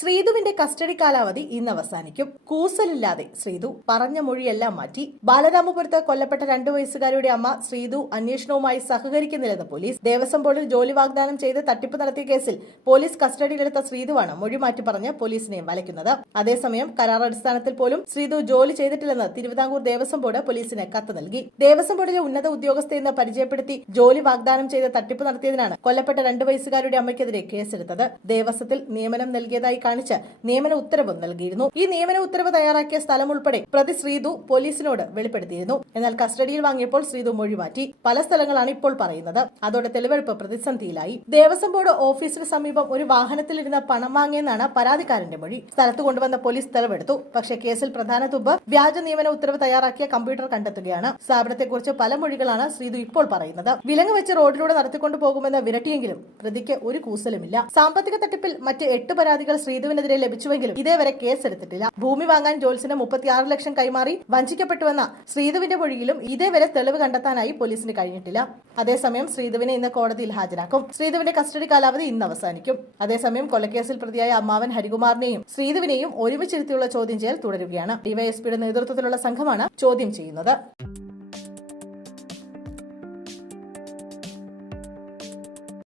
ശ്രീധുവിന്റെ custody കാലാവധി ഇന്ന് അവസാനിക്കും. കൂസലില്ലാതെ ശ്രീധു പറഞ്ഞ മൊഴിയെല്ലാം മാറ്റി. ബാലരാമപുരത്ത് കൊല്ലപ്പെട്ട 2 വയസ്സുകാരുടെ അമ്മ ശ്രീധു അന്വേഷണവുമായി സഹകരിക്കുന്നില്ലെന്ന് പോലീസ്. ദേവസ്വം ബോർഡിൽ ജോലി വാഗ്ദാനം ചെയ്ത് തട്ടിപ്പ് നടത്തിയ കേസിൽ പോലീസ് കസ്റ്റഡിയിലെടുത്ത ശ്രീധുവാണ് മൊഴി മാറ്റി പറഞ്ഞ് പോലീസിനെ വലയ്ക്കുന്നത്. അതേസമയം കരാർ അടിസ്ഥാനത്തിൽ പോലും ശ്രീധു ജോലി ചെയ്തിട്ടില്ലെന്ന് തിരുവിതാംകൂർ ദേവസ്വം ബോർഡ് പോലീസിന് കത്ത് നൽകി. ദേവസ്വം ബോർഡിലെ ഉന്നത ഉദ്യോഗസ്ഥയെന്ന് പരിചയപ്പെടുത്തി ജോലി വാഗ്ദാനം ചെയ്ത് തട്ടിപ്പ് നടത്തിയതിനാണ് കൊല്ലപ്പെട്ട 2 വയസ്സുകാരുടെ അമ്മയ്ക്കെതിരെ കേസെടുത്തത്. ദേവസ്വത്തിൽ നിയമനം നൽകിയതായി കാണിച്ച് നിയമന ഉത്തരവും നൽകിയിരുന്നു. ഈ നിയമന ഉത്തരവ് തയ്യാറാക്കിയ സ്ഥലം ഉൾപ്പെടെ പ്രതി ശ്രീധു പോലീസിനോട് വെളിപ്പെടുത്തിയിരുന്നു. എന്നാൽ കസ്റ്റഡിയിൽ വാങ്ങിയപ്പോൾ ശ്രീധു മൊഴി മാറ്റി. പല സ്ഥലങ്ങളാണ് ഇപ്പോൾ പറയുന്നത്. അതോടെ തെളിവെടുപ്പ് പ്രതിസന്ധിയിലായി. ദേവസ്വം ബോർഡ് ഓഫീസിന് സമീപം ഒരു വാഹനത്തിലിരുന്ന് പണം വാങ്ങിയെന്നാണ് പരാതിക്കാരന്റെ മൊഴി. സ്ഥലത്ത് കൊണ്ടുവന്ന പോലീസ് തെളിവെടുത്തു. പക്ഷേ കേസിൽ പ്രധാന തുമ്പ് വ്യാജ നിയമന ഉത്തരവ് തയ്യാറാക്കിയ കമ്പ്യൂട്ടർ കണ്ടെത്തുകയാണ്. സ്ഥാപനത്തെക്കുറിച്ച് പല മൊഴികളാണ് ശ്രീധു ഇപ്പോൾ പറയുന്നത്. വിലങ്ങ് വെച്ച് റോഡിലൂടെ നടത്തിക്കൊണ്ടു പോകുമെന്ന് വിരട്ടിയെങ്കിലും പ്രതിക്ക് ഒരു കൂസലുമില്ല. സാമ്പത്തിക തട്ടിപ്പിൽ മറ്റ് 8 പരാതികൾ ശ്രീധുവിനെതിരെ ലഭിച്ചുവെങ്കിലും ഇതേവരെ കേസെടുത്തിട്ടില്ല. ഭൂമി വാങ്ങാൻ ജോത്സ്യന് 36 ലക്ഷം കൈമാറി വഞ്ചിക്കപ്പെട്ടുവെന്ന ശ്രീധുവിന്റെ മൊഴിയിലും ഇതേവരെ തെളിവ് കണ്ടെത്താനായി പോലീസിന് കഴിഞ്ഞിട്ടില്ല. അതേസമയം ശ്രീധുവിനെ ഇന്ന് കോടതിയിൽ ഹാജരാക്കും. ശ്രീധുവിന്റെ കസ്റ്റഡി കാലാവധി ഇന്ന് അവസാനിക്കും. അതേസമയം കൊലക്കേസിൽ പ്രതിയായ അമ്മാവൻ ഹരികുമാറിനെയും ശ്രീധുവിനെയും ഒരുമിച്ചിരുത്തിയുള്ള ചോദ്യം ചെയ്യൽ തുടരുകയാണ്. ഡിവൈഎസ്പിയുടെ നേതൃത്വത്തിലുള്ള സംഘമാണ് ചോദ്യം ചെയ്യുന്നത്.